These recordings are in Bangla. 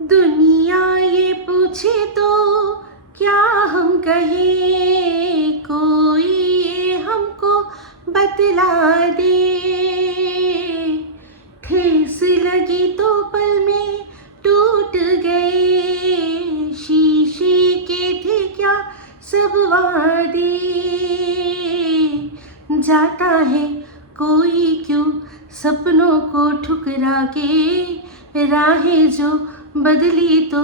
दुनिया ये पूछे तो क्या हम कहें, कोई ये हमको बतला दे। ठेस लगी तो पल में टूट गए, शीशे के थे क्या सब वादे। जाता है कोई क्यों सपनों को ठुकरा के, राहें जो बदली तो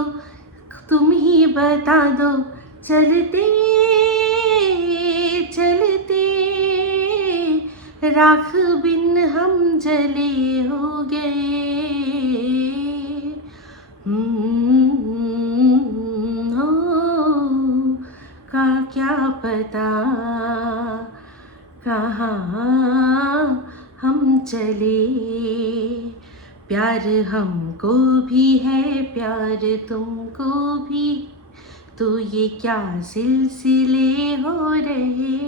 तुम ही बता दो। चलते चलते राख बिन हम जले हो गए। हो का क्या पता कहाँ हम चले। प्यार हमको भी है प्यार तुमको भी, तो ये क्या सिलसिले हो रहे।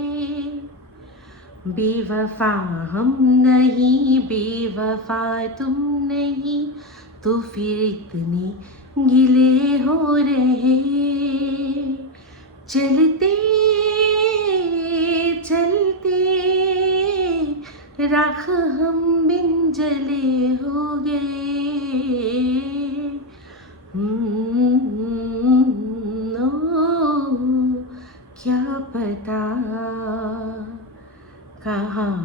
बेवफा हम नहीं बेवफा तुम नहीं, तो फिर इतने गिले हो रहे। चलते चलते राख हम बिन जले हो गए। क्या पता कहाँ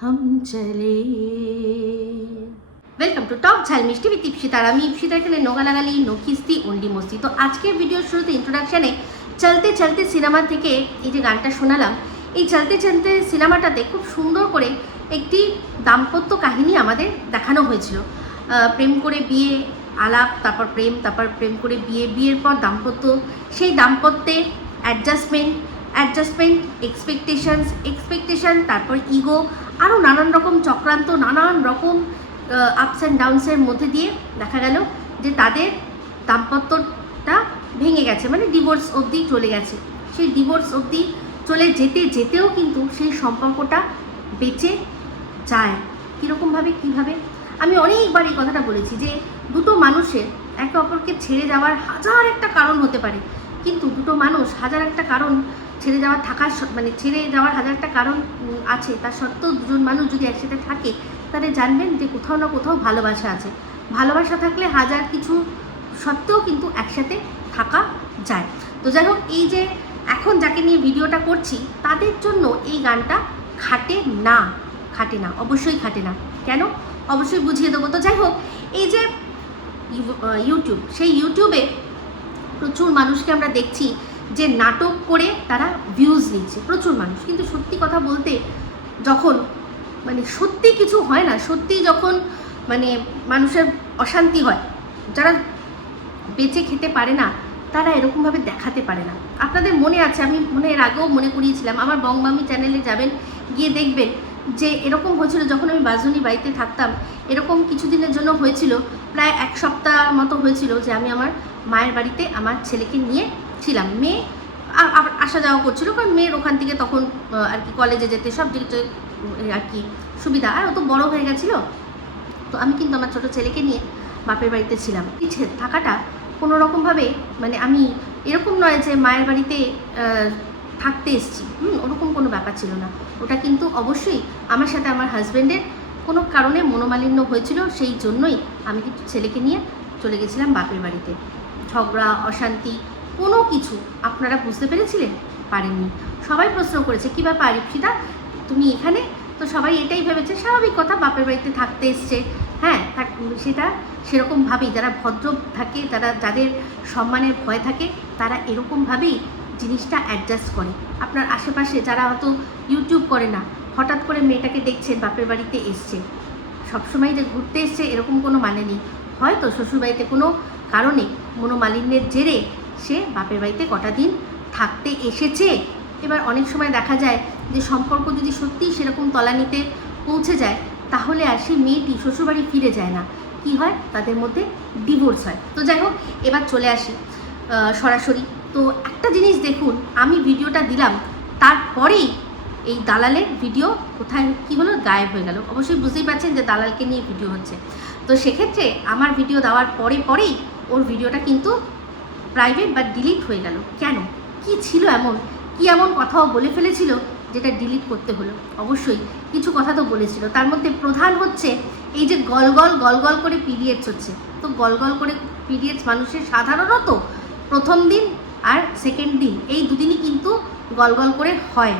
हम चले। वेलकम टू टॉक ঝাল মিষ্টি উইথ ইপসিতা। আমি ইপসিতা, এখানে নো গালাগালি নো কিস্তি অনলি মস্তি। তো আজকের ভিডিওর শুরুতে ইন্ট্রোডাকশানে চলতে চলতে সিনেমা থেকে এই যে গানটা শোনালাম, এই চলতে চলতে সিনেমাটাতে খুব সুন্দর করে একটি দাম্পত্য কাহিনী আমাদের দেখানো হয়েছিল। প্রেম করে বিয়ে, আলাপ, তারপর প্রেম করে বিয়ে, বিয়ের পর দাম্পত্য, সেই দাম্পত্যে অ্যাডজাস্টমেন্ট, এক্সপেকটেশন, তারপর ইগো, আরও নানান রকম চক্রান্ত, নানান রকম আপস অ্যান্ড ডাউনসের মধ্যে দিয়ে দেখা গেল যে তাদের দাম্পত্যটা ভেঙে গেছে, মানে ডিভোর্স অবধি চলে গেছে। সেই ডিভোর্স অবধি চলে যেতেও কিন্তু সেই সম্পর্কটা বেঁচে যায়। কীরকমভাবে, কীভাবে, আমি অনেকবার এই কথাটা বলেছি যে দুটো মানুষের একে অপরকে ছেড়ে যাওয়ার হাজার একটা কারণ হতে পারে, কিন্তু দুটো মানুষ হাজার একটা কারণ ছেড়ে যাওয়ার হাজার একটা কারণ আছে, তার সত্ত্বেও দুজন মানুষ যদি একসাথে থাকে তাহলে জানবেন যে কোথাও না কোথাও ভালোবাসা আছে। ভালোবাসা থাকলে হাজার কিছু সত্ত্বেও কিন্তু একসাথে থাকা যায়। তো যাই হোক, এই যে এখন যাকে নিয়ে ভিডিওটা করছি তাদের জন্য এই গানটা খাটে না, অবশ্যই খাটে না। কেন, অবশ্যই বুঝিয়ে দেবো। তো যাই হোক, এই যে ইউটিউব, সেই ইউটিউবে প্রচুর মানুষকে আমরা দেখছি যে নাটক করে তারা ভিউজ নিচ্ছে, প্রচুর মানুষ। কিন্তু সত্যি কথা বলতে যখন সত্যি কিছু হয় না, সত্যি যখন মানুষের অশান্তি হয়, যারা বেঁচে খেতে পারে না তারা এরকমভাবে দেখাতে পারে না। আপনাদের মনে আছে, আমি এর আগেও মনে করিয়েছিলাম, আমার বংমামি চ্যানেলে যাবেন, গিয়ে দেখবেন যে এরকম হয়েছিল যখন আমি বাজনী বাড়িতে থাকতাম। এরকম কিছুদিনের জন্য হয়েছিল, প্রায় এক সপ্তাহ মতো হয়েছিল, যে আমি আমার মায়ের বাড়িতে আমার ছেলেকে নিয়ে ছিলাম। মেয়ে আবার আসা যাওয়া করছিল, কারণ মেয়ের ওখান থেকে তখন আর কি কলেজে যেতে সব দিকে আর কি সুবিধা, আর ও তো বড়ো হয়ে গেছিলো। তো আমি কিন্তু আমার ছোটো ছেলেকে নিয়ে বাপের বাড়িতে ছিলাম। থাকাটা কোনো রকমভাবে আমি এরকম নয় যে মায়ের বাড়িতে থাকতে এসেছি, ওরকম কোনো ব্যাপার ছিল না। ওটা কিন্তু অবশ্যই আমার সাথে আমার হাজব্যান্ডের কোনো কারণে মনোমালিন্য হয়েছিল, সেই জন্যই আমি কিন্তু ছেলেকে নিয়ে চলে গেছিলাম বাপের বাড়িতে। ঝগড়া, অশান্তি, কোনো কিছু আপনারা বুঝতে পেরেছিলেন? পারেননি। সবাই প্রশ্ন করেছে কী ব্যাপার ইপসিতা তুমি এখানে? তো সবাই এটাই ভেবেছে, স্বাভাবিক কথা, বাপের বাড়িতে থাকতে এসছে। হ্যাঁ, সেটা সেরকমভাবেই যারা ভদ্র থাকে, যাদের সম্মানের ভয় থাকে, তারা এরকমভাবেই জিনিসটা অ্যাডজাস্ট করে। আপনার আশেপাশে যারা হয়তো ইউটিউব করে না, হঠাৎ করে মেয়েটাকে দেখছেন বাপের বাড়িতে এসছে, সবসময় যে ঘুরতে এসছে এরকম কোনো মানে নেই। হয়তো শ্বশুরবাড়িতে কোনো কারণে মনোমালিন্যের জেরে সে বাপের বাড়িতে কটা দিন থাকতে এসেছে। এবার অনেক সময় দেখা যায় যে সম্পর্ক যদি সত্যিই সেরকম তলানিতে পৌঁছে যায়, তাহলে আর সেই মেয়েটি শ্বশুরবাড়ি ফিরে যায় না, কি হয়, তাদের মধ্যে ডিভোর্স হয়। তো যাই হোক, এবার চলে আসি সরাসরি। তো একটা জিনিস দেখুন, আমি ভিডিওটা দিলাম, তারপরেই এই দালালের ভিডিও কোথায় কী হলো, গায়েব হয়ে গেল। অবশ্যই বুঝতেই পারছেন যে দালালকে নিয়ে ভিডিও হচ্ছে। তো সেক্ষেত্রে আমার ভিডিও দেওয়ার পরেই ওর ভিডিওটা কিন্তু প্রাইভেট বা ডিলিট হয়ে গেল। কেন, কি ছিল এমন, কি এমন কথাও বলে ফেলেছিল যেটা ডিলিট করতে হলো? অবশ্যই কিছু কথা তো বলেছিল, তার মধ্যে প্রধান হচ্ছে এই যে গলগল করে পিরিয়ডস হচ্ছে। তো গলগল করে পিরিয়ডস মানুষের সাধারণত প্রথম দিন আর সেকেন্ড দিন, এই দুদিনই কিন্তু গলগল করে হয়।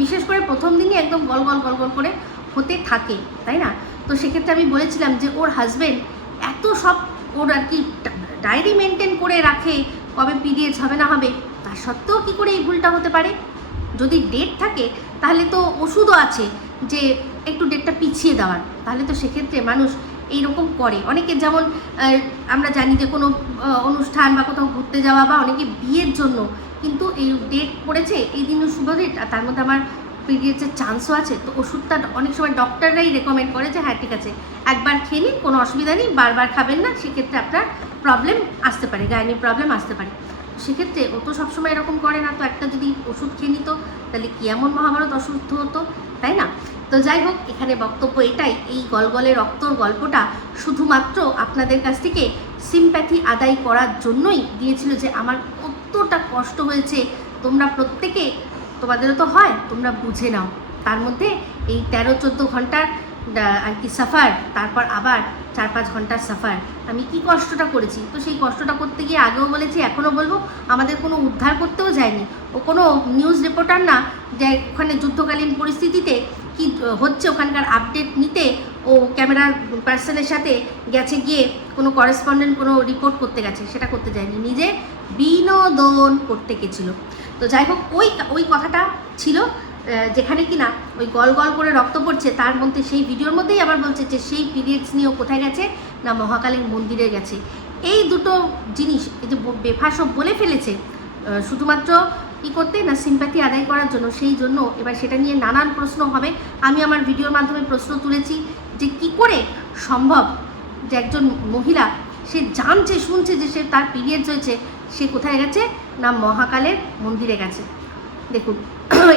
বিশেষ করে প্রথম দিনই একদম গলগল করে হতে থাকে, তাই না? তো সেক্ষেত্রে আমি বলেছিলাম যে ওর হাজব্যান্ড এত সব ওর আর কি ডায়েরি মেনটেন করে রাখে কবে পিরিয়ডস হবে না হবে, তা সত্ত্বেও কী করে এই ভুলটা হতে পারে? যদি ডেট থাকে তাহলে তো ওষুধও আছে যে একটু ডেটটা পিছিয়ে দেওয়ার, তাহলে তো সেক্ষেত্রে মানুষ এইরকম করে। অনেকে যেমন আমরা জানি যে কোনো অনুষ্ঠান বা কোথাও ঘুরতে যাওয়া বা অনেকে বিয়ের জন্য কিন্তু এই ডেট পড়েছে, এই দিনও শুভ ডেট, আর তার মধ্যে আমার পিরিয়ডসের চান্সও আছে, তো ওষুধটা অনেক সময় ডক্টররাই রেকমেন্ড করে যে হ্যাঁ ঠিক আছে একবার খেয়ে নিন, কোনো অসুবিধা নেই, বারবার খাবেন না, সেক্ষেত্রে আপনার প্রবলেম আসতে পারে, গাইনি প্রবলেম আসতে পারে। সেক্ষেত্রে ও তো সবসময় এরকম করে না, তো একটা যদি ওষুধ খেয়ে নিত তাহলে কি এমন মহাভারত অসুস্থ হতো, তাই না? তো যাই হোক, এখানে বক্তব্য এটাই, এই গলগলে রক্তর গল্পটা শুধুমাত্র আপনাদের কাছ থেকে সিম্প্যাথি আদায় করার জন্যই দিয়েছিল, যে আমার কতটা কষ্ট হয়েছে, তোমরা প্রত্যেকে, তোমাদেরও তো হয়, তোমরা বুঝে নাও। তার মধ্যে এই 13-14 ঘন্টার আর কি সাফার, তারপর আবার 4-5 ঘন্টার সাফার, আমি কি কষ্টটা করেছি। তো সেই কষ্টটা করতে গিয়ে আগেও বলেছি, এখনও বলবো, আমাদের কোনো উদ্ধার করতেও যায়নি, ও কোনো নিউজ রিপোর্টার না যে ওখানে যুদ্ধকালীন পরিস্থিতিতে কি হচ্ছে ওখানকার আপডেট নিতে ও ক্যামেরার পার্সনের সাথে গেছে, গিয়ে কোনো করেসপন্ডেন্ট কোনো রিপোর্ট করতে গেছে, সেটা করতে যায়নি, নিজে বিনোদন করতে গেছিলো। তো যাই হোক, ওই কথাটা ছিল যেখানে কি না ওই গল করে রক্ত পড়ছে, তার মধ্যে সেই ভিডিওর মধ্যেই আবার বলছে যে সেই পিরিয়ডস নিয়েও কোথায় গেছে না মহাকালীর মন্দিরে গেছে। এই দুটো জিনিস এই যে বেফাসব বলে ফেলেছে শুধুমাত্র কী করতে না সিম্প্যাথি আদায় করার জন্য, সেই জন্য এবার সেটা নিয়ে নানান প্রশ্ন হবে। আমি আমার ভিডিওর মাধ্যমে প্রশ্ন তুলেছি যে কি করে সম্ভব যে একজন মহিলা সে জানছে শুনছে যে সে তার পিরিয়ডস হয়েছে, সে কোথায় গেছে না মহাকালের মন্দিরে গেছে। দেখুন,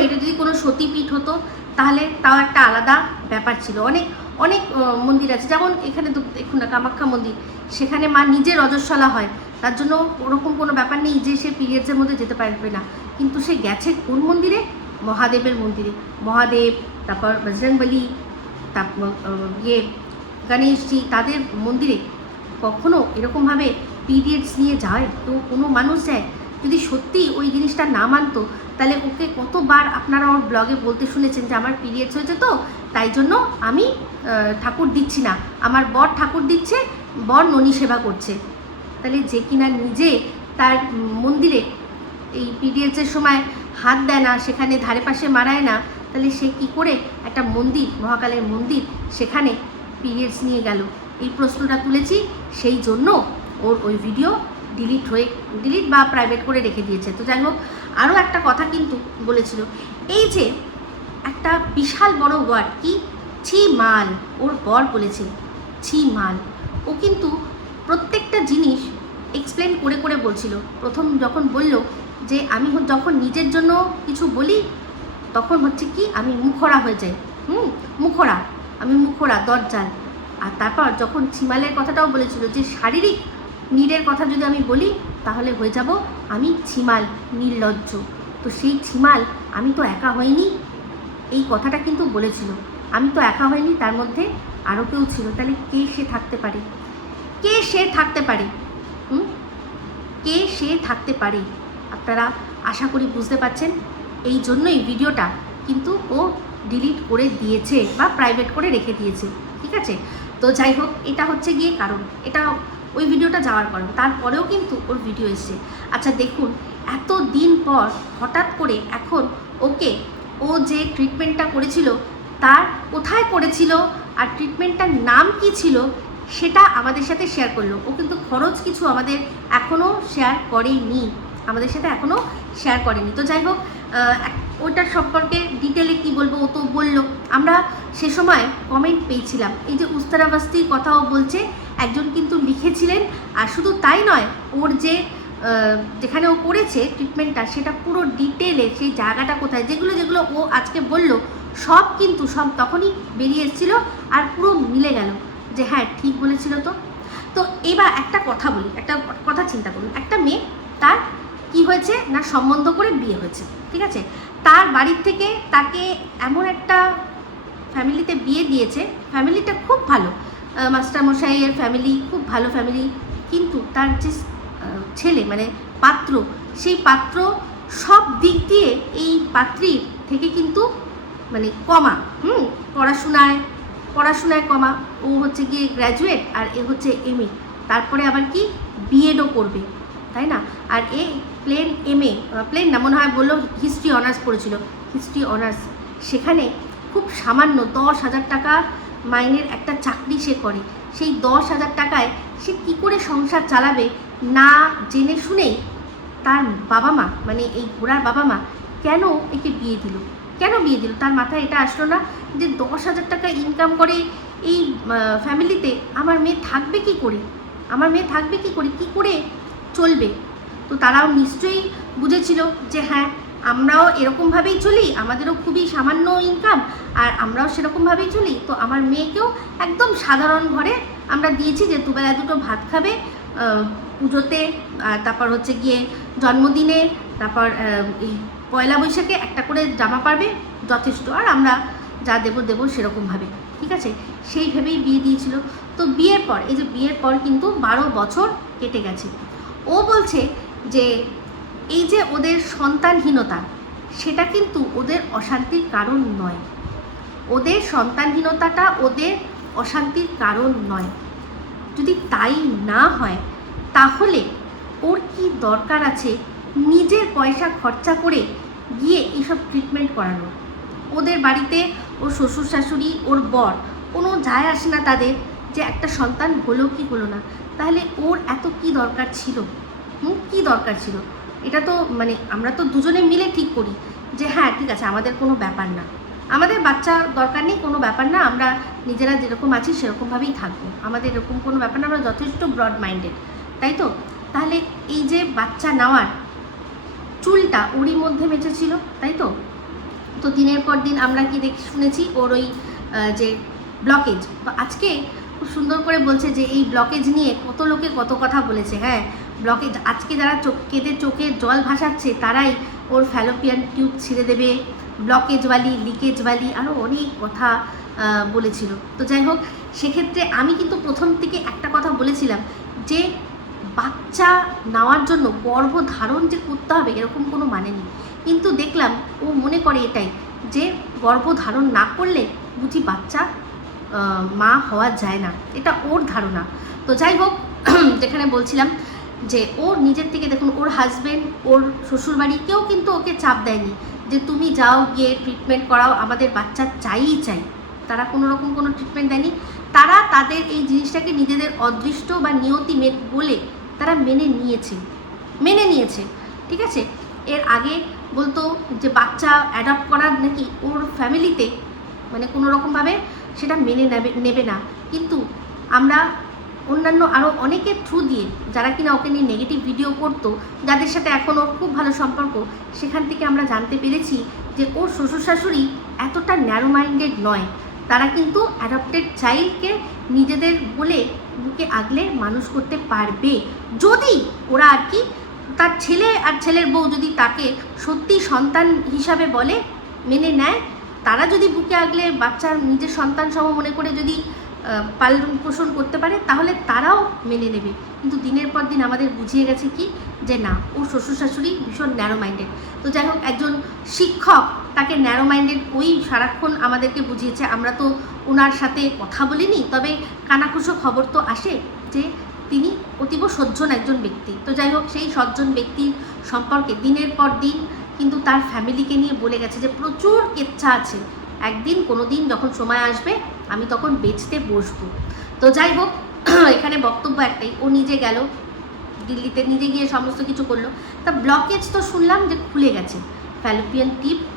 এটা যদি কোনো সতীপীঠ হতো তাহলে তাও একটা আলাদা ব্যাপার ছিল। অনেক অনেক মন্দির আছে, যেমন এখানে তো দেখুন না কামাখ্যা মন্দির, সেখানে মা নিজে রজস্বলা হয়, তার জন্য ওরকম কোনো ব্যাপার নেই যে সে পিরিয়ডসের মধ্যে যেতে পারবে না। কিন্তু সে গেছে কোন মন্দিরে? মহাদেবের মন্দিরে। মহাদেব, তারপর বজরংবলী, তারপর গণেশজি, তাদের মন্দিরে কখনো এরকমভাবে পিরিয়ডস নিয়ে যায়? তো কোনো মানুষ যায়? যদি সত্যি ওই জিনিসটা না মানতো তাহলে ওকে কতবার আপনারা ওর ব্লগে বলতে শুনেছেন যে আমার পিরিয়ডস হয়েছে, তো তাই জন্য আমি ঠাকুর দিচ্ছি না, আমার বর ঠাকুর দিচ্ছে, বর ননী সেবা করছে। তাহলে যে কিনা নিজে তার মন্দিরে এই পিরিয়ডসের সময় হাত দেয় না, সেখানে ধারে পাশে মারায় না, তাহলে সে কি করে একটা মন্দির, মহাকালের মন্দির, সেখানে পিরিয়ডস নিয়ে গেল? এই প্রশ্নটা তুলেছি, সেই জন্য ওর ওই ভিডিও ডিলিট বা প্রাইভেট করে রেখে দিয়েছে। তো যাই হোক, আরও একটা কথা কিন্তু বলেছিল, এই যে একটা বিশাল বড় ওয়ার্ড কি ছি মাল, ওর বর বলেছে ছি মাল, ও কিন্তু প্রত্যেকটা জিনিস এক্সপ্লেন করে করে বলছিল। প্রথম যখন বলল যে আমি যখন নিজের জন্য কিছু বলি তখন হচ্ছে কি আমি মুখরা হয়ে যাই, আমি মুখরা দরজাল। আর তারপর যখন ছিমালের কথাটাও বলেছিল যে শারীরিক নীড়ের কথা যদি আমি বলি তাহলে হয়ে যাব আমি ছিমাল, নির্লজ্জ। তো সেই ছিমাল আমি তো একা হইনি, এই কথাটা কিন্তু বলেছিল। আমি তো একা হইনি, তার মধ্যে আরও কেউ ছিল। তাহলে কে সে থাকতে পারে? কে সে থাকতে পারে? কে সে থাকতে পারে? আপনারা আশা করি বুঝতে পারছেন। এই জন্যই ভিডিওটা কিন্তু ও ডিলিট করে দিয়েছে বা প্রাইভেট করে রেখে দিয়েছে, ঠিক আছে? তো যাই হোক, এটা হচ্ছে গিয়ে কারণ, এটা ওই ভিডিওটা যাওয়ার কারণ। তারপরেও কিন্তু ওর ভিডিও এসছে। আচ্ছা দেখুন, এত দিন পর হঠাৎ করে এখন ওকে, ও যে ট্রিটমেন্টটা করেছিল তার কোথায় করেছিল আর ট্রিটমেন্টটার নাম কি ছিল সেটা আমাদের সাথে শেয়ার করলো। ও কিন্তু খরচ কিছু আমাদের এখনও শেয়ার করেনি, তো যাই হোক, ওটার সম্পর্কে ডিটেলে কি বলবো, ও তো বললো। আমরা সে সময় কমেন্ট পেয়েছিলাম, এই যে উস্তারাবাস্তির কথাও বলছে, একজন কিন্তু লিখেছিলেন। আর শুধু তাই নয়, ওর যে যেখানে ও করেছে ট্রিটমেন্টটা, সেটা পুরো ডিটেলে সেই জায়গাটা কোথায়, যেগুলো যেগুলো ও আজকে বলল সব কিন্তু সব তখনই বেরিয়ে এসেছিলো আর পুরো মিলে গেল যে হ্যাঁ ঠিক বলেছিল। তো এবার একটা কথা বলি, একটা কথা চিন্তা করুন। একটা মেয়ে, তার কি হয়েছে না, সম্বন্ধ করে বিয়ে হয়েছে, ঠিক আছে, তার বাড়ির থেকে তাকে এমন একটা ফ্যামিলিতে বিয়ে দিয়েছে, ফ্যামিলিটা খুব ভালো, মাস্টারমশাইয়ের ফ্যামিলি, খুব ভালো ফ্যামিলি, কিন্তু তার যে ছেলে মানে পাত্র, সেই পাত্র সব দিক দিয়ে এই পাত্রীর থেকে কিন্তু মানে কমা, পড়াশোনায় কমা। ও হচ্ছে গিয়ে গ্র্যাজুয়েট আর এ হচ্ছে এমএ, তারপরে আবার কি বিএডও করবে, তাই না? আর এ প্লেন এমএ, প্লেন না মনে হয় বললো হিস্ট্রি অনার্স পড়েছিল, হিস্ট্রি অনার্স, সেখানে খুব সামান্য 10,000 টাকা মাইনের একটা চাকরি সে করে। সেই 10,000 টাকায় সে কী করে সংসার চালাবে না জেনে শুনেই তার বাবা মা, মানে এই ঘোড়ার বাবা মা কেন একে বিয়ে দিল, তার মাথায় এটা আসলো না যে 10,000 টাকা ইনকাম করে এই ফ্যামিলিতে আমার মেয়ে থাকবে কি করে, কী করে চলবে? তো তারাও নিশ্চয়ই বুঝেছিল যে হ্যাঁ আমরাও এরকমভাবেই চলি, আমাদেরও খুবই সামান্য ইনকাম আর আমরাও সেরকমভাবেই চলি, তো আমার মেয়েকেও একদম সাধারণ ঘরে আমরা দিয়েছি যে দুবেলা দুটো ভাত খাবে, পুজোতে, তারপর হচ্ছে গিয়ে জন্মদিনে, তারপর এই পয়লা বৈশাখে একটা করে জামা পারবে, যথেষ্ট, আর আমরা যা দেবো সেরকমভাবে, ঠিক আছে, সেই ভেবেই বিয়ে দিয়েছিল। তো বিয়ের পর কিন্তু 12 বছর কেটে গেছে। ও বলছে যে এই যে ওদের সন্তানহীনতা, সেটা কিন্তু ওদের অশান্তির কারণ নয়, ওদের সন্তানহীনতাটা ওদের অশান্তির কারণ নয়। যদি তাই না হয় তাহলে ওর কি দরকার আছে নিজের পয়সা খরচা করে গিয়ে এইসব ট্রিটমেন্ট করানো? ওদের বাড়িতে ওর শ্বশুর শাশুড়ি, ওর বর, কোনো যায় আসে না তাদের যে একটা সন্তান হলো কি হলো না, তাহলে ওর এত কি দরকার ছিল? কি দরকার ছিল? এটা তো মানে আমরা তো দুজনে মিলে ঠিক করি যে হ্যাঁ ঠিক আছে, আমাদের কোনো ব্যাপার না, আমাদের বাচ্চা দরকার নেই, কোনো ব্যাপার না, আমরা নিজেরা যেরকম আছি সেরকমভাবেই থাকবো, আমাদের এরকম কোনো ব্যাপার না, আমরা যথেষ্ট ব্রড মাইন্ডেড, তাই তো? তাহলে এই যে বাচ্চা নেওয়ার চুলটা ওরই মধ্যে মেচেছিল, তাই তো? তো দিনের পর দিন আমরা কি শুনেছি ওর ওই যে ব্লকেজ, তো আজকে খুব সুন্দর করে বলছে যে এই ব্লকেজ নিয়ে কত লোকে কত কথা বলেছে। হ্যাঁ, ব্লকেজ, আজকে যারা কেঁদে চোখে জল ভাসাচ্ছে তারাই ওর ফ্যালোপিয়ান টিউব ছিঁড়ে দেবে, ব্লকেজওয়ালি, লিকেজওয়ালি, আরও অনেক কথা বলেছিল। তো যাই হোক, সেক্ষেত্রে আমি কিন্তু প্রথম থেকে একটা কথা বলেছিলাম যে বাচ্চা নেওয়ার জন্য গর্ভধারণ যে করতে হবে এরকম কোনো মানে নেই, কিন্তু দেখলাম ও মনে করে এটাই যে গর্ভধারণ না করলে বুঝি বাচ্চা মা হওয়া যায় না, এটা ওর ধারণা। তো যাই হোক, যেখানে বলছিলাম যে ওর নিজের থেকে দেখুন, ওর হাজব্যান্ড, ওর শ্বশুরবাড়ি কেউ কিন্তু ওকে চাপ দেয়নি যে তুমি যাও গিয়ে ট্রিটমেন্ট করাও, আমাদের বাচ্চা চাই, তারা কোনো রকম কোনো ট্রিটমেন্ট দেয়নি। তারা তাদের এই জিনিসটাকে নিজেদের অদৃষ্ট বা নিয়তি বলে তারা মেনে নিয়েছে, ঠিক আছে। এর আগে বলতো যে বাচ্চা অ্যাডপ্ট করার নাকি ওর ফ্যামিলিতে মানে কোনো রকমভাবে সেটা মেনে নেবে না, কিন্তু আমরা অন্যান্য আরও অনেকের থ্রু দিয়ে যারা কিনা ওকে নিয়ে নেগেটিভ ভিডিও করতো, যাদের সাথে এখন ওর খুব ভালো সম্পর্ক, সেখান থেকে আমরা জানতে পেরেছি যে ওর শ্বশুর শাশুড়ি এতটা ন্যারো মাইন্ডেড নয়, তারা কিন্তু অ্যাডপ্টেড চাইল্ডকে নিজেদের বলে বুকে আগলে মানুষ করতে পারবে, যদি ওরা আর কি তার ছেলে আর ছেলের বউ যদি তাকে সত্যি সন্তান হিসাবে বলে, মেনে নেয়, তারা যদি বুকে আগলে বাচ্চার নিজের সন্তান সম মনে করে যদি পালন পোষণ করতে পারে, তাহলে তারাও মেনে নেবে। কিন্তু দিনের পর দিন আমাদের বুঝিয়ে গেছে কি যে না, ওর শ্বশুর শাশুড়ি ভীষণ ন্যারো মাইন্ডেড। তো যাই হোক, একজন শিক্ষক তাকে ন্যারো মাইন্ডেড ওই সারাক্ষণ আমাদেরকে বুঝিয়েছে। আমরা তো ওনার সাথে কথা বলিনি, তবে কানাঘুষো খবর তো আসে যে তিনি অতীব সজ্জন একজন ব্যক্তি। তো যাই হোক, সেই সজ্জন ব্যক্তি সম্পর্কে দিনের পর দিন কিন্তু তার ফ্যামিলিকে নিয়ে বলে গেছে যে প্রচুর কেচ্ছা আছে, একদিন কোনো দিন যখন সময় আসবে আমি তখন বেচতে বসবো। তো যাই হোক, এখানে বক্তব্য একটাই, ও নিজে গেল দিল্লিতে, নিজে গিয়ে সমস্ত কিছু করলো। তা ব্লকেজ তো শুনলাম যে খুলে গেছে, ফ্যালোপিয়ান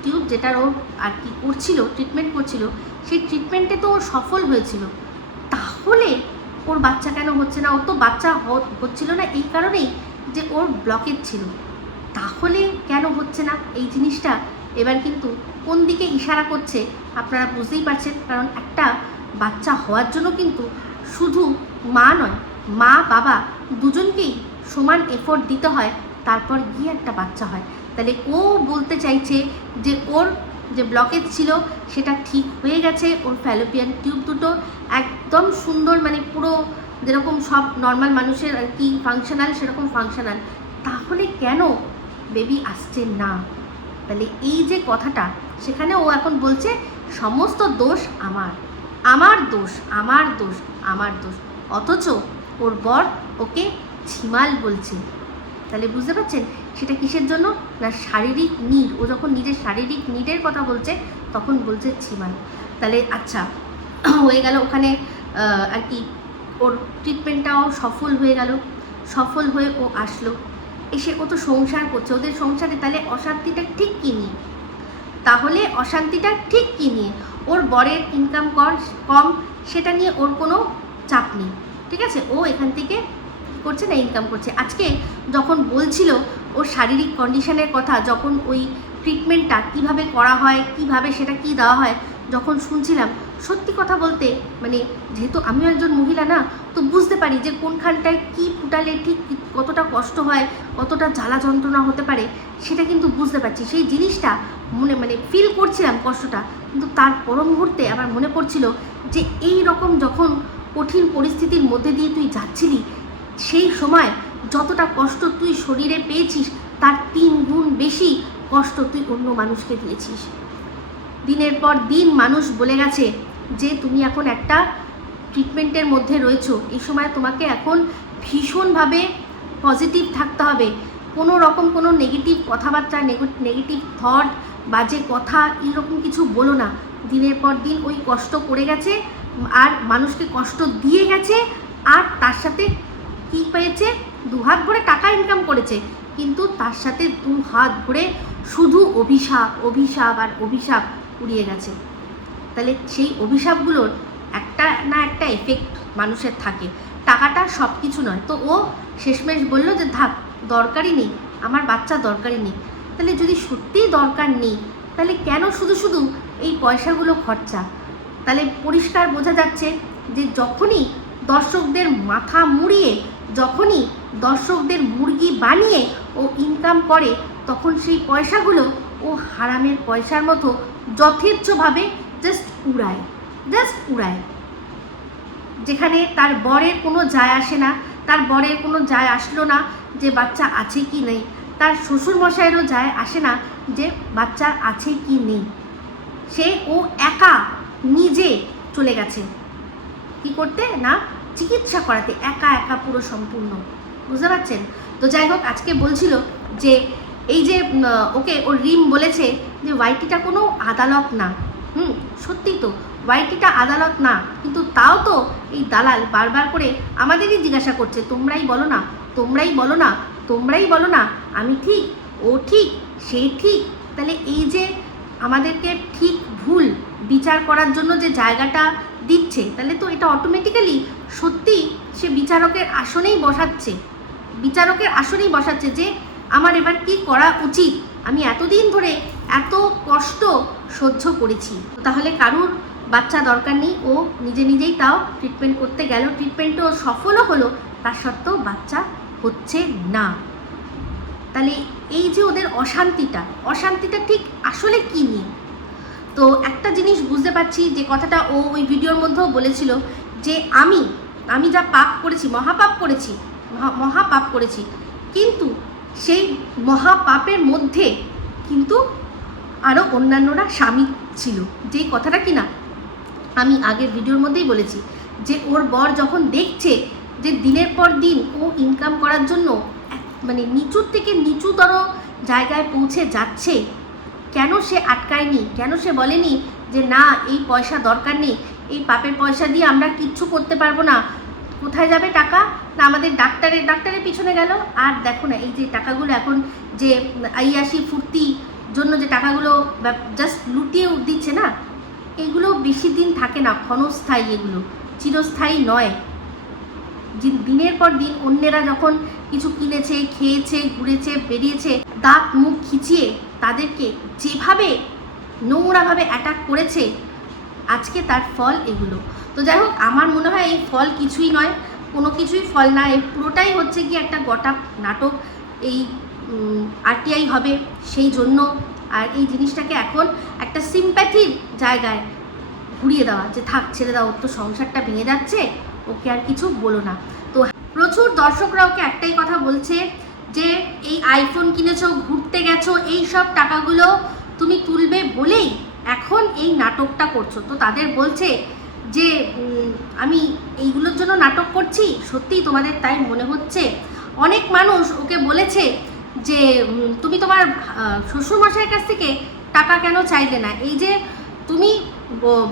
টিউব যেটার ওর আর কি করছিল, ট্রিটমেন্ট করছিল, সেই ট্রিটমেন্টে তো ও সফল হয়েছিল, তাহলে ওর বাচ্চা কেন হচ্ছে না? ওর তো বাচ্চা হচ্ছিল না এই কারণেই যে ওর ব্লকেজ ছিল, তাহলে কেন হচ্ছে না এই জিনিসটা? এবার কিন্তু কোন দিকে ইশারা করছে আপনারা বুঝতেই পারছেন। কারণ একটা বাচ্চা হওয়ার জন্য কিন্তু শুধু মা নয়, মা বাবা দুজনকেই সমান এফোর্ট দিতে হয়, তারপর গিয়ে একটা বাচ্চা হয়। তাহলে ও বলতে চাইছে যে ওর যে ব্লকেজ ছিল সেটা ঠিক হয়ে গেছে, ওর ফ্যালোপিয়ান টিউব দুটো একদম সুন্দর, মানে পুরো যেরকম সব নর্মাল মানুষের আর কি ফাংশনাল সেরকম ফাংশনাল। তাহলে কেন বেবি আসছে না? তাহলে এই যে কথাটা, সেখানে ও এখন বলছে সমস্ত দোষ আমার, আমার দোষ, আমার দোষ, আমার দোষ, অথচ ওর বর ওকে ঝিমাল বলছে। তাহলে বুঝতে পারছেন সেটা কিসের জন্য? না শারীরিক নিড। ও যখন নিজের শারীরিক নিডের কথা বলছে তখন বলছে ঝিমাল। তাহলে আচ্ছা হয়ে গেল ওখানে আর কি ওর ট্রিটমেন্টটাও সফল হয়ে গেল। সফল হয়ে ও আসলো, এসে ও তো সংসার করছে ওদের সংসারে। তাহলে অশান্তিটা ঠিক কী নিয়ে? তাহলে অশান্তিটা ঠিক কী নিয়ে? ওর বরের ইনকাম কম, সেটা নিয়ে ওর কোনো চাপ নেই, ঠিক আছে? ও এখান থেকে করছে না, ইনকাম করছে। আজকে যখন বলছিল ওর শারীরিক কন্ডিশনের কথা, যখন ওই ট্রিটমেন্টটা কিভাবে করা হয়, কিভাবে সেটা কি দেওয়া হয়, যখন শুনছিলাম, সত্যি কথা বলতে মানে যেহেতু আমিও একজন মহিলা না, তো বুঝতে পারি যে কোনখানটায় কি ফুটালে ঠিক কতটা কষ্ট হয়, কতটা জ্বালা যন্ত্রণা হতে পারে, সেটা কিন্তু বুঝতে পারছি। সেই জিনিসটা মানে ফিল করছিলাম কষ্টটা, কিন্তু তার পর মুহূর্তে আবার মনে পড়ছিল যে এই রকম যখন কঠিন পরিস্থিতির মধ্যে দিয়ে তুই যাচ্ছিলি, সেই সময় যতটা কষ্ট তুই শরীরে পেয়েছিস তার 3 গুণ বেশি কষ্ট তুই অন্য মানুষকে দিয়েছিস। দিনের পর দিন মানুষ বলে গেছে যে তুমি এখন একটা ট্রিটমেন্টের মধ্যে রয়েছো, এই সময় তোমাকে এখন ভীষণভাবে পজিটিভ থাকতে হবে। কোনো রকম কোনো নেগেটিভ কথাবার্তা, নেগেটিভ থট, বাজে কথা এরকম কিছু বলো না। দিনের পর দিন ওই কষ্ট করে গেছে আর মানুষকে কষ্ট দিয়ে গেছে, আর তার সাথে কি পেয়েছে? 2 হাত ভরে টাকা ইনকাম করেছে, কিন্তু তার সাথে 2 হাত ভরে শুধু অভিশাপ, অভিশাপ আর অভিশাপ উড়িয়ে গেছে। তাহলে সেই অভিশাপগুলোর একটা না একটা এফেক্ট মানুষের থাকে। টাকাটা সব কিছু নয়। তো ও শেষমেশ বলল যে থাক, দরকারই নেই, আমার বাচ্চা দরকারই নেই। তাহলে যদি সত্যিই দরকার নেই, তাহলে কেন শুধু শুধু এই পয়সাগুলো খরচা? তাহলে পরিষ্কার বোঝা যাচ্ছে যে যখনই দর্শকদের মাথা মুড়িয়ে, যখনই দর্শকদের মুরগি বানিয়ে ও ইনকাম করে, তখন সেই পয়সাগুলো ও হারামের পয়সার মতো যথেচ্ছভাবে জাস্ট উড়ায়। যেখানে তার বরের কোনো যায় আসে না, তার বরের কোনো যায় আসলো না যে বাচ্চা আছে কি নেই, তার শ্বশুরমশাইয়েরও যায় আসে না যে বাচ্চা আছে কি নেই। সে ও একা নিজে চলে গেছে কি করতে? না চিকিৎসা করাতে, একা একা পুরো সম্পূর্ণ। বুঝতে পারছেন? তো যাই হোক, আজকে বলছিল যে এই যে ওকে ওর রিম বলেছে যে ওয়াইটিটা কোনো আদালত না। সত্যি তো ওয়াইটিটা আদালত না, কিন্তু তাও তো এই দালাল বারবার করে আমাদেরই জিজ্ঞাসা করছে, তোমরাই বলো না, তোমরাই বলো না, তোমরাই বলো না, আমি ঠিক, ও ঠিক, সে ঠিক। তাহলে এই যে আমাদেরকে ঠিক ভুল বিচার করার জন্য যে জায়গাটা দিচ্ছে, তাহলে তো এটা অটোমেটিক্যালি সত্যি সে বিচারকের আসনেই বসাচ্ছে যে আমার এবার কি করা উচিত। আমি এতদিন ধরে এত কষ্ট সহ্য করেছি, তাহলে কারুর বাচ্চা দরকার নেই, ও নিজে নিজেই তাও ট্রিটমেন্ট করতে গেল, ট্রিটমেন্টও সফলও হলো, তার সত্ত্বেও বাচ্চা হচ্ছে না। তাহলে এই যে ওদের অশান্তিটা ঠিক আসলে কি নিয়ে? তো একটা জিনিস বুঝতে পারছি, যে কথাটা ও ওই ভিডিওর মধ্যেও বলেছিল যে আমি যা পাপ করেছি, মহাপাপ করেছি, কিন্তু সেই মহাপাপের মধ্যে কিন্তু আরও অন্যান্যরা স্বামী ছিল। যেই কথাটা কি না আমি আগের ভিডিওর মধ্যেই বলেছি, যে ওর বর যখন দেখছে যে দিনের পর দিন ও ইনকাম করার জন্য মানে নিচুর থেকে নিচুতর জায়গায় পৌঁছে যাচ্ছে, কেন সে আটকায়নি? কেন সে বলেনি যে না, এই পয়সা দরকার নেই, এই পাপের পয়সা দিয়ে আমরা কিচ্ছু করতে পারবো না, কোথায় যাবে টাকা? না আমাদের ডাক্তারের পিছনে গেল। আর দেখো না এই যে টাকাগুলো এখন যে আইয়াসি ফুর্তি জন্য যে টাকাগুলো জাস্ট লুটিয়ে দিচ্ছে না, এগুলো বেশি দিন থাকে না, ক্ষণস্থায়ী, এগুলো চিরস্থায়ী নয়। দিনের পর দিন অন্যেরা যখন কিছু কিনেছে, খেয়েছে, ঘুরেছে, বেরিয়েছে, দাঁত মুখ খিচিয়ে তাদেরকে যেভাবে নোংরাভাবে অ্যাটাক করেছে, আজকে তার ফল এগুলো। তো যাই হোক, আমার মনে হয় এই ফল কিছুই নয়, কোনো কিছুই ফল না, এই পুরোটাই হচ্ছে কি একটা গোটা নাটক। এই আরটিআই হবে সেই জন্য, আর এই জিনিসটাকে এখন একটা সিম্প্যাথির জায়গায় ঘুরিয়ে দেওয়া, যে থাক ছেড়ে দাও, ওর তো সংসারটা ভেঙে যাচ্ছে, ওকে আর কিছু বলো না। তো প্রচুর দর্শকরা ওকে একটাই কথা বলছে যে এই আইফোন কিনেছো, ঘুরতে গেছো, এই সব টাকাগুলো তুমি তুলবে বলেই এখন এই নাটকটা করছো। তো তাদের বলছে যে আমি এইগুলোর জন্য নাটক করছি, সত্যিই তোমাদের তাই মনে হচ্ছে? অনেক মানুষ ওকে বলেছে যে তুমি তোমার শ্বশুরমশাইয়ের কাছ থেকে টাকা কেন চাইলে না? এই যে তুমি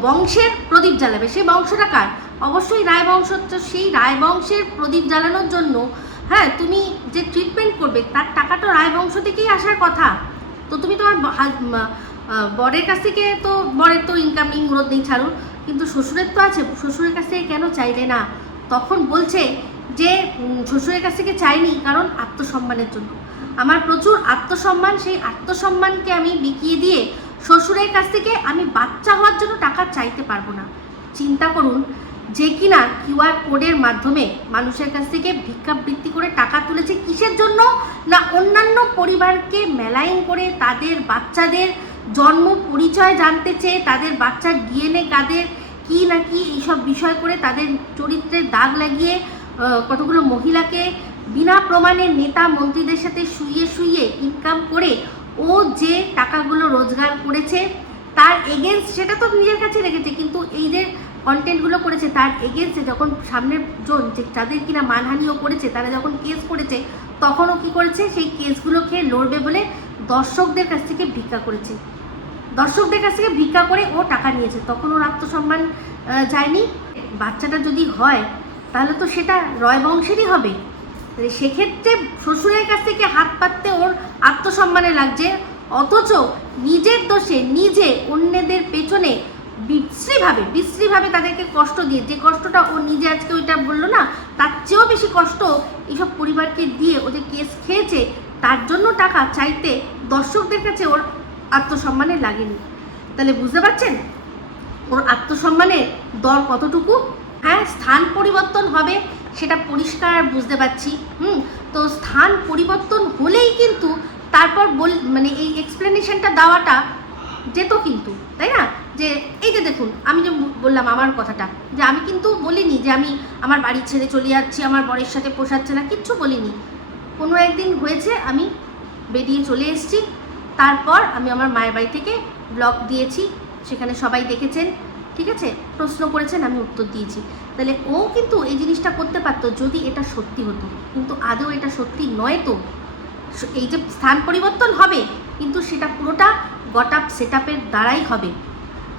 বংশের প্রদীপ জ্বালাবে, সেই বংশটা কার? অবশ্যই রায় বংশ। তো সেই রায় বংশের প্রদীপ জ্বালানোর জন্য হ্যাঁ তুমি যে ট্রিটমেন্ট করবে তার টাকাটা রায় বংশ থেকেই আসার কথা। তো তুমি তোমার বরের কাছ থেকে, তো বরের তো ইনকামিং গ্রোথ নেই ছাড়ুন, কিন্তু শ্বশুরের তো আছে, শ্বশুরের কাছ থেকে কেন চাইলে না? তখন বলছে যে শ্বশুরের কাছ থেকে চাইনি কারণ আত্মসম্মানের জন্য। আমার প্রচুর আত্মসম্মান, সেই আত্মসম্মানকে আমি বিকিয়ে দিয়ে শ্বশুরের কাছ থেকে আমি বাচ্চা হওয়ার জন্য টাকা চাইতে পারবো না। চিন্তা করুন, যে কিনা কিউআর কোডের মাধ্যমে মানুষের কাছ থেকে ভিক্ষাবৃত্তি করে টাকা তুলেছে, কিসের জন্য? না অন্যান্য পরিবারকে মেলাইন করে তাদের বাচ্চাদের জন্ম পরিচয় জানতে চেয়ে, তাদের বাচ্চার ডিএনএ কাদের কি না কি এইসব বিষয় করে তাদের চরিত্রের দাগ লাগিয়ে কতগুলো মহিলাকে বিনা প্রমাণে নেতা মন্ত্রীদের সাথে শুইয়ে শুইয়ে ইনকাম করে ও যে টাকাগুলো রোজগার করেছে তার এগেনস্ট, সেটা তো নিজের কাছে রেখেছে, কিন্তু এই যে কন্টেন্টগুলো করেছে তার এগেনস্টে যখন সামনের জন যে যাদের কিনা মানহানিও করেছে তারা যখন কেস করেছে, তখনও কি করেছে? সেই কেসগুলো খেয়ে লড়বে বলে দর্শকদের কাছ থেকে ভিক্ষা করেছে, দর্শকদের কাছ থেকে ভিক্ষা করে ও টাকা নিয়েছে, তখন ওর আত্মসম্মান যায়নি। বাচ্চাটা যদি হয় তাহলে তো সেটা রয় বংশেরই হবে। সেক্ষেত্রে শ্বশুরের কাছ থেকে হাত পাততে ওর আত্মসম্মানে লাগছে, অথচ নিজের দোষে নিজে অন্যদের পেছনে বিশ্রীভাবে তাদেরকে কষ্ট দিয়ে, যে কষ্টটা ও নিজে আজকে ওইটা বললো না, তার চেয়েও বেশি কষ্ট এইসব পরিবারকে দিয়ে ও যে কেস খেয়েছে তার জন্য টাকা চাইতে দর্শকদের কাছে ওর আত্মসম্মানে লাগেনি। তাহলে বুঝতে পারছেন ওর আত্মসম্মানের দর কতটুকু? হ্যাঁ, স্থান পরিবর্তন হবে সেটা পরিষ্কার বুঝতে পারছি। তো স্থান পরিবর্তন হলেই কিন্তু তারপর মানে এই এক্সপ্লেনেশনটা দেওয়াটা যেত কিন্তু, তাই না? যে এই যে দেখুন, আমি যে বললাম আমার কথাটা, যে আমি কিন্তু বলিনি যে আমি আমার বাড়ি ছেড়ে চলে যাচ্ছি, আমার বরের সাথে পোষাচ্ছে না, কিচ্ছু বলিনি। কোনো একদিন হয়েছে আমি বেরিয়ে চলে এসেছি, তারপর আমি আমার মায়ের বাড়ি থেকে ব্লগ দিয়েছি, সেখানে সবাই দেখেছেন, ঠিক আছে, প্রশ্ন করেছেন, আমি উত্তর দিয়েছি। তাহলে ও কিন্তু এই জিনিসটা করতে পারতো যদি এটা সত্যি হতো, কিন্তু আদৌ এটা সত্যি নয়। তো এই যে স্থান পরিবর্তন হবে, কিন্তু সেটা পুরোটা গটআপ সেটআপের দ্বারাই হবে,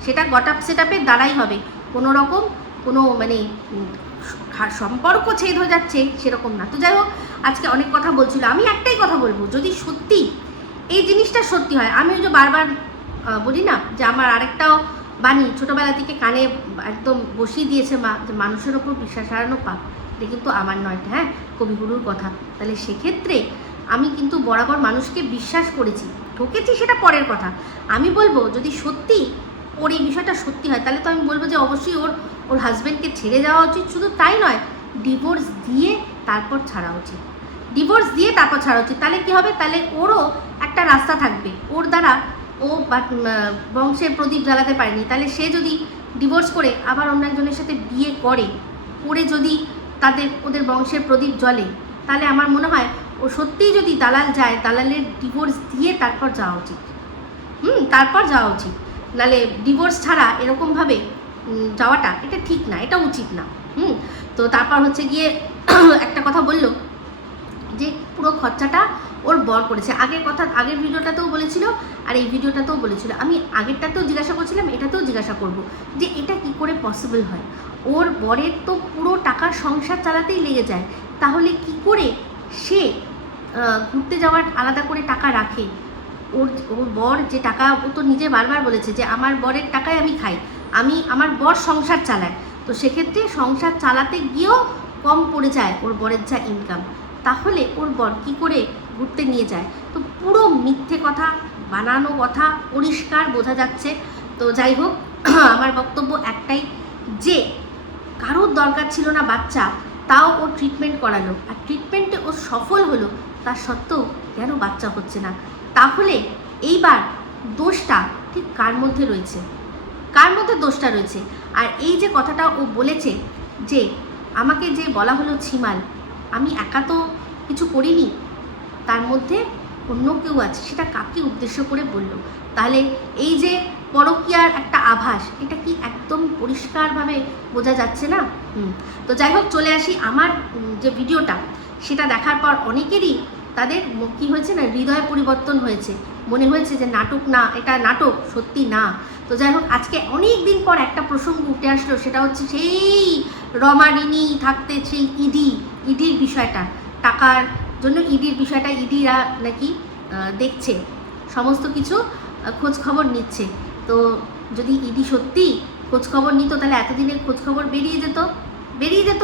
সেটা গটআপ সেটআপের দ্বারাই হবে। কোনো রকম কোনো মানে সম্পর্ক ছেদ হয়ে যাচ্ছে সেরকম না। তো যাই হোক, আজকে অনেক কথা বলছিল, আমি একটাই কথা বলবো, যদি সত্যি এই জিনিসটা সত্যি হয়, আমি ওই যে বারবার বলি না যে আমার আরেকটাও বাণী ছোটোবেলা থেকে কানে একদম বসিয়ে দিয়েছে মা, যে মানুষের ওপর বিশ্বাস হারানো পাপ। এটা কিন্তু আমার নয়, হ্যাঁ, কবিগুরুর কথা। তাহলে সেক্ষেত্রে আমি কিন্তু বরাবর মানুষকে বিশ্বাস করেছি, ঠকেছি সেটা পরের কথা। আমি বলবো যদি সত্যি ওর এই বিষয়টা সত্যি হয়, তাহলে তো আমি বলবো যে অবশ্যই ওর হাজব্যান্ডকে ছেড়ে যাওয়া উচিত। শুধু তাই নয়, ডিভোর্স দিয়ে তারপর ছাড়া উচিত, ডিভোর্স দিয়ে তারপর ছাড়া উচিত। তাহলে কি হবে? তাহলে ওরও একটা রাস্তা থাকবে, ওর দ্বারা ও বংশের প্রদীপ জ্বালাতে পারেনি, তাহলে সে যদি ডিভোর্স করে আবার অন্য একজনের সাথে বিয়ে করে যদি ওদের বংশের প্রদীপ জ্বলে, তাহলে আমার মনে হয় ও সত্যিই যদি দালাল যায়, দালালের ডিভোর্স দিয়ে তারপর যাওয়া উচিত। তারপর যাওয়া উচিত, নাহলে ডিভোর্স ছাড়া এরকমভাবে যাওয়াটা এটা ঠিক না, এটা উচিত না। তো তারপর হচ্ছে গিয়ে একটা কথা বললো যে পুরো খরচাটা ওর বর করেছে। আগের ভিডিওটাতেও বলেছিল, আর এই ভিডিওটাতেও বলেছিল। আমি আগেরটাতেও জিজ্ঞাসা করছিলাম, এটাতেও জিজ্ঞাসা করব যে এটা কি করে পসিবল হয়? ওর বরের তো পুরো টাকা সংসার চালাতেই লেগে যায়, তাহলে কি করে সে ঘুরতে যাওয়ার আলাদা করে টাকা রাখে? ওর বর যে টাকা, ও তো নিজে বারবার বলেছে যে আমার বরের টাকায় আমি খাই, আমার বর সংসার চালায়। তো সেক্ষেত্রে সংসার চালাতে গিয়েও কম পড়ে যায় ওর বরের যা ইনকাম, তাহলে ওর বর কী করে ঘুরতে নিয়ে যায়? তো পুরো মিথ্যে কথা, বানানো কথা, পরিষ্কার বোঝা যাচ্ছে। তো যাই হোক, আমার বক্তব্য একটাই, যে কারোর দরকার ছিল না বাচ্চা, তাও ও ট্রিটমেন্ট করালো, আর ট্রিটমেন্টে ও সফল হলো, তার সত্ত্বেও কেন বাচ্চা হচ্ছে না? তাহলে এইবার দোষটা ঠিক কার মধ্যে রয়েছে? কার মধ্যে দোষটা রয়েছে? আর এই যে কথাটা ও বলেছে যে আমাকে যে বলা হলো ছিমাল, আমি একা তো কিছু করিনি, তার মধ্যে অন্য কেউ আছে, সেটা কাকে উদ্দেশ্য করে বললো? তাহলে এই যে পরকীয়ার একটা আভাস, এটা কি একদম পরিষ্কারভাবে বোঝা যাচ্ছে না? তো যাই হোক, চলে আসি আমার যে ভিডিওটা, সেটা দেখার পর অনেকেরই তাদের কী হয়েছে না, হৃদয় পরিবর্তন হয়েছে, মনে হয়েছে যে নাটক না, এটা নাটক, সত্যি না। তো যাই হোক, আজকে অনেক দিন পর একটা প্রসঙ্গ উঠে আসলো, সেটা হচ্ছে সেই রমারিনী থাকতে সেই ইডির বিষয়টা, টাকার জন্য ইডির বিষয়টা, ইডিরা নাকি দেখছে, সমস্ত কিছু খোঁজখবর নিচ্ছে। তো যদি ইডি সত্যি খোঁজখবর নিত, তাহলে এতদিনের খোঁজখবর বেরিয়ে যেত।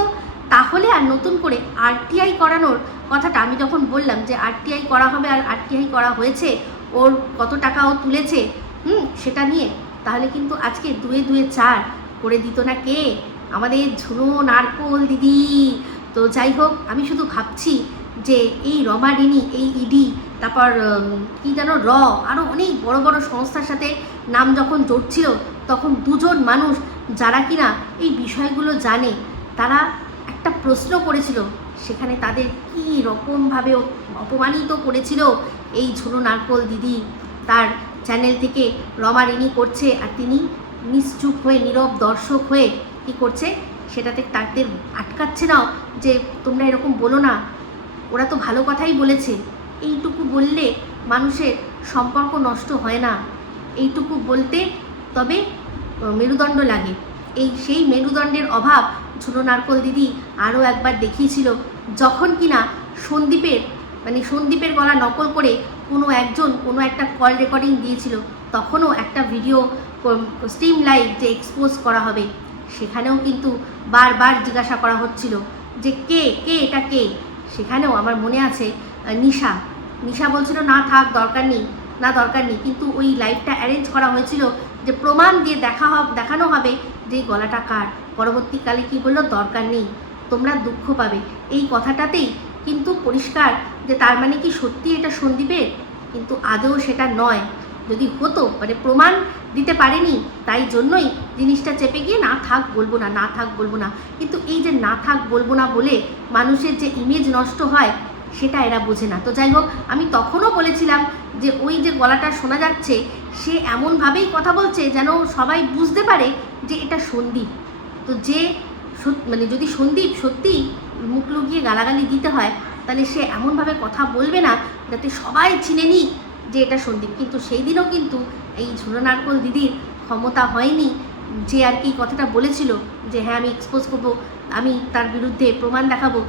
তাহলে আর নতুন করে আরটিআই করানোর কথাটা আমি যখন বললাম যে আরটিআই করা হবে, আর আরটিআই করা হয়েছে, ওর কত টাকা ও তুলেছে সেটা নিয়ে, তাহলে কিন্তু আজকে 2 2 4 করে দিত না কে? আমাদের ঝুনো নারকোল দিদি। তো যাই হোক, আমি শুধু ভাবছি যে এই রমারিনী, এই ইডি, তারপর কী যেন আরও অনেক বড় বড় সংস্থার সাথে নাম যখন জড়ছিল, তখন দুজন মানুষ যারা কিনা এই বিষয়গুলো জানে, তারা একটা প্রশ্ন করেছিল, সেখানে তাদের কী রকমভাবে অপমানিত করেছিল এই ঝুনো নারকোল দিদি। তার চ্যানেল থেকে রমারিনী করছে, আর তিনি নিশ্চুপ হয়ে, নীরব দর্শক হয়ে কী করছে, সেটাতে তাদের আটকাচ্ছে না যে তোমরা এরকম বলো না, ওরা তো ভালো কথাই বলেছে। এইটুকু বললে মানুষের সম্পর্ক নষ্ট হয় না, এইটুকু বলতে তবে মেরুদণ্ড লাগে। সেই মেরুদণ্ডের অভাব ঝুনো নারকোল দিদি আরও একবার দেখিয়েছিল, যখন কিনা সন্দীপের গলা নকল করে কোনো একজন কোনো একটা কল রেকর্ডিং দিয়েছিল, তখনও একটা ভিডিও স্ট্রিম লাইভ যে এক্সপোজ করা হবে, সেখানেও কিন্তু বারবার জিজ্ঞাসা করা হচ্ছিল যে কে এটা কে। সেখানেও আমার মনে আছে নিশা বলছিল না থাক, দরকার নেই, কিন্তু ওই লাইভটা অ্যারেঞ্জ করা হয়েছিল যে প্রমাণ দিয়ে দেখানো হবে যে গলাটা কার। পরবর্তীকালে কি বললো, দরকার নেই, তোমরা দুঃখ পাবে। এই কথাটাতেই কিন্তু পরিষ্কার যে তার মানে কি সত্যি এটা সন্দীপের, কিন্তু আদৌ সেটা নয়। যদি হতো, প্রমাণ দিতে পারেনি, তাই জন্যই জিনিসটা চেপে গিয়ে না থাক বলবো না। কিন্তু এই যে না থাক বলবো না বলে মানুষের যে ইমেজ নষ্ট হয়, সেটা এরা বোঝে না। তো যাই হোক, আমি তখনও বলেছিলাম যে ওই যে গলাটা শোনা যাচ্ছে, সে এমনভাবেই কথা বলছে যেন সবাই বুঝতে পারে যে এটা সন্দীপ। তো যদি সন্দীপ সত্যি মুখ লুকিয়ে গালাগালি দিতে হয়, তাহলে সে এমনভাবে কথা বলবে না যাতে সবাই চিনে নিক যে এটা সন্দীপ। কিন্তু সেই দিনও কিন্তু এই ঝুনো নারকোল দিদির ক্ষমতা হয়নি, যে আর কি কথাটা বলেছিল যে হ্যাঁ আমি এক্সপোজ করবো, আমি তার বিরুদ্ধে প্রমাণ দেখাবো,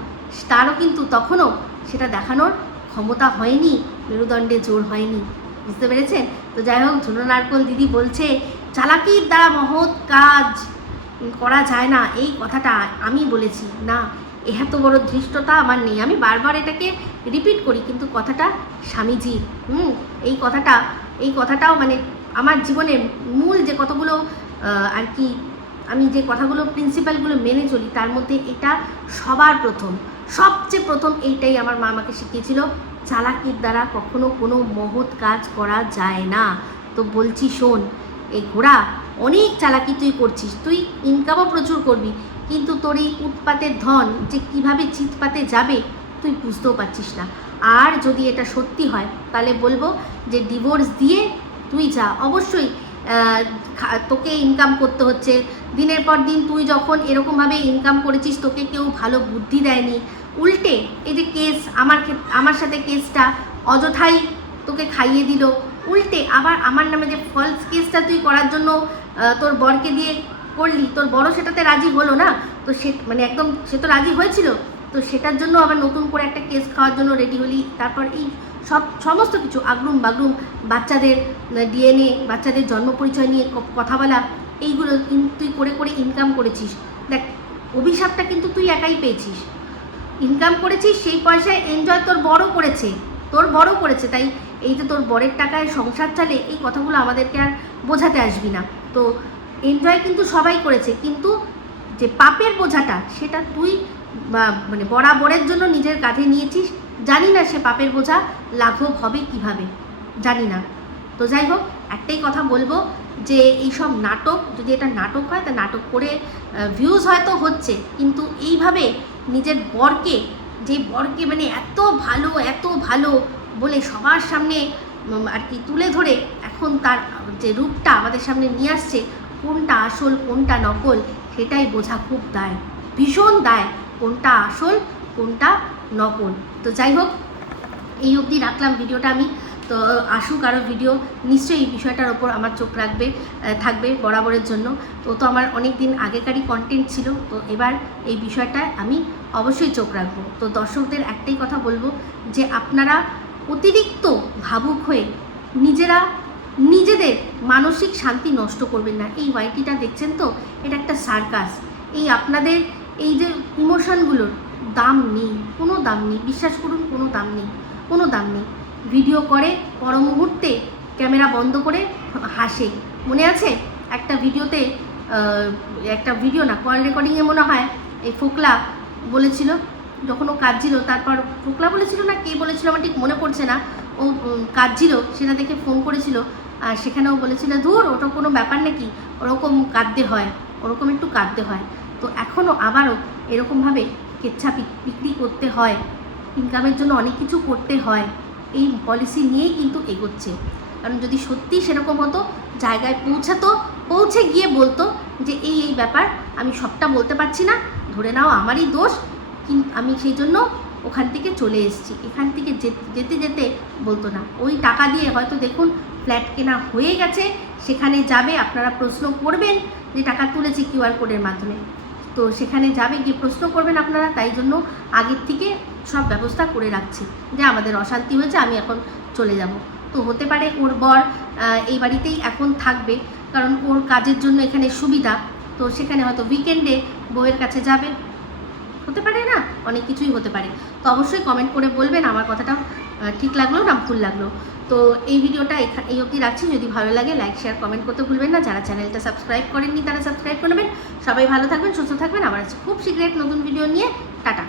তারও কিন্তু তখনও সেটা দেখানোর ক্ষমতা হয়নি, মেরুদণ্ডে জোর হয়নি। বুঝতে পেরেছেন? তো যাই হোক, ঝুনো নারকোল দিদি বলছে চালাকির দ্বারা মহৎ কাজ করা যায় না, এই কথাটা আমি বলেছি না, এত বড় ধৃষ্টতা আমার নেই। আমি বারবার এটাকে রিপিট করি, কিন্তু কথাটা স্বামীজির। এই কথাটাও আমার জীবনের মূল যে কতগুলো আর কি, আমি যে কথাগুলো প্রিন্সিপালগুলো মেনে চলি, তার মধ্যে এটা সবচেয়ে প্রথম এইটাই আমার মা আমাকে শিখিয়েছিল, চালাকির দ্বারা কখনো কোনো মহৎ কাজ করা যায় না। তো বলছি শোন, এই ঘোড়া অনেক চালাকি তুই করছিস, তুই ইনকামও প্রচুর করবি, কিন্তু তোর এই উৎপাতের ধন যে কিভাবে চিৎপাতে যাবে তুই বুঝতেও পারছিস না। আর যদি এটা সত্যি হয়, তাহলে বলবো যে ডিভোর্স দিয়ে তুই যা। অবশ্যই তোকে ইনকাম করতে হচ্ছে, দিনের পর দিন তুই যখন এরকমভাবে ইনকাম করেছিস, তোকে কেউ ভালো বুদ্ধি দেয়নি, উল্টে এই যে কেস আমার সাথে কেসটা অযথাই তোকে খাইয়ে দিল, উল্টে আবার আমার নামে যে ফলস কেসটা তুই করার জন্য তোর বরকে দিয়ে করলি, তোর বড় সেটাতে রাজি হলো না, তো সে তো রাজি হয়েছিল, তো সেটার জন্য আবার নতুন করে একটা কেস খাওয়ার জন্য রেডি হলি। তারপর এই সমস্ত কিছু আগরুম বাগরুম, বাচ্চাদের ডিএনএ, বাচ্চাদের জন্ম পরিচয় নিয়ে কথা বলা, এইগুলো তুই করে ইনকাম করেছিস। দেখ, অভিশাপটা কিন্তু তুই একাই পেয়েছিস। ইনকাম করেছিস, সেই পয়সায় এনজয় তোর বড় করেছে। তাই এই যে তোর বরের টাকায় সংসার চালে, এই কথাগুলো আমাদেরকে আর বোঝাতে আসবি না। তো এনজয় কিন্তু সবাই করেছে, কিন্তু যে পাপের বোঝাটা সেটা তুই মানে বরাবরের জন্য নিজের কাঁধে নিয়েছিস। জানি না সে পাপের বোঝা লাঘব হবে কিভাবে, জানি না। তো যাই হোক, একটাই কথা বলবো যে এইসব নাটক, যদি এটা নাটক হয় তা নাটক করে ভিউজ হয়তো হচ্ছে, কিন্তু এইভাবে নিজের বরকে মানে এত ভালো বলে সবার সামনে আর কি তুলে ধরে এখন তার যে রূপটা আমাদের সামনে নিয়ে আসছে, কোনটা আসল কোনটা নকল সেটাই বোঝা খুব দায়, ভীষণ দায়, কোনটা আসল কোনটা নকল। তো যাই হোক, এই অবধি রাখলাম ভিডিওটা আমি। তো আসুক আরও ভিডিও, নিশ্চয়ই এই বিষয়টার ওপর আমার চোখ থাকবে বরাবরের জন্য। তো আমার অনেক দিন আগেকারই কন্টেন্ট ছিল, তো এবার এই বিষয়টায় আমি অবশ্যই চোখ রাখবো। তো দর্শকদের একটাই কথা বলবো যে আপনারা অতিরিক্ত ভাবুক হয়ে নিজেদের মানসিক শান্তি নষ্ট করবেন না। এই ওয়াইটিটা দেখছেন তো, এটা একটা সার্কাস। এই আপনাদের এই যে ইমোশনগুলোর দাম নেই, কোনো দাম নেই, বিশ্বাস করুন, কোনো দাম নেই। ভিডিও করে পর মুহূর্তে ক্যামেরা বন্ধ করে হাসে। মনে আছে একটা ভিডিওতে, একটা ভিডিও না, কল রেকর্ডিংয়ে মনে হয় এই ফোকলা বলেছিল, যখন ও কাঁদছিল, তারপর ফোকলা বলেছিল না কে বলেছিল আমার ঠিক মনে পড়ছে না, ও কাঁদছিল, সেটা দেখে ফোন করেছিল, আর সেখানেও বলেছিল ধুর ওটা কোনো ব্যাপার নাকি, ওরকম কাঁদতে হয়, ওরকম একটু কাঁদতে হয়। তো এখনও আবারও এরকমভাবে কেচ্ছা বিক্রি করতে হয়, ইনকামের জন্য অনেক কিছু করতে হয়, এই পলিসি নিয়েই কিন্তু এগোচ্ছে। কারণ যদি সত্যি সেরকম হতো, জায়গায় পৌঁছে গিয়ে বলতো যে এই ব্যাপার, আমি সবটা বলতে পারছি না, ধরে নাও আমারই দোষ, কিন্তু আমি সেই জন্য ওখান থেকে চলে এসেছি। এখান থেকে যেতে বলতো না। ওই টাকা দিয়ে হয়তো দেখুন ফ্ল্যাট কেনা হয়ে গেছে, সেখানে যাবে, আপনারা প্রশ্ন করবেন যে টাকা তুলেছি কিউআর কোডের মাধ্যমে, তো সেখানে যাবে, গিয়ে প্রশ্ন করবেন আপনারা, তাই জন্য আগের থেকে সব ব্যবস্থা করে রাখছি যে আমাদের অশান্তি হয়েছে, আমি এখন চলে যাব। তো হতে পারে ওর বর এই বাড়িতেই এখন থাকবে, কারণ ওর কাজের জন্য এখানে সুবিধা, তো সেখানে হয়তো উইকেন্ডে বউয়ের কাছে যাবে, হতে পারে না, অনেক কিছুই হতে পারে। তো অবশ্যই কমেন্ট করে বলবেন আমার কথাটা ঠিক লাগলো না ভুল লাগলো। তো এই ভিডিওটা এই অবধি রাখছি। যদি ভালো লাগে লাইক শেয়ার কমেন্ট করতে ভুলবেন না। যারা চ্যানেলটা সাবস্ক্রাইব করেননি তারা সাবস্ক্রাইব করে নেবেন। সবাই ভালো থাকবেন, সুস্থ থাকবেন। আবার খুব শীঘ্রই নতুন ভিডিও নিয়ে, টাটা।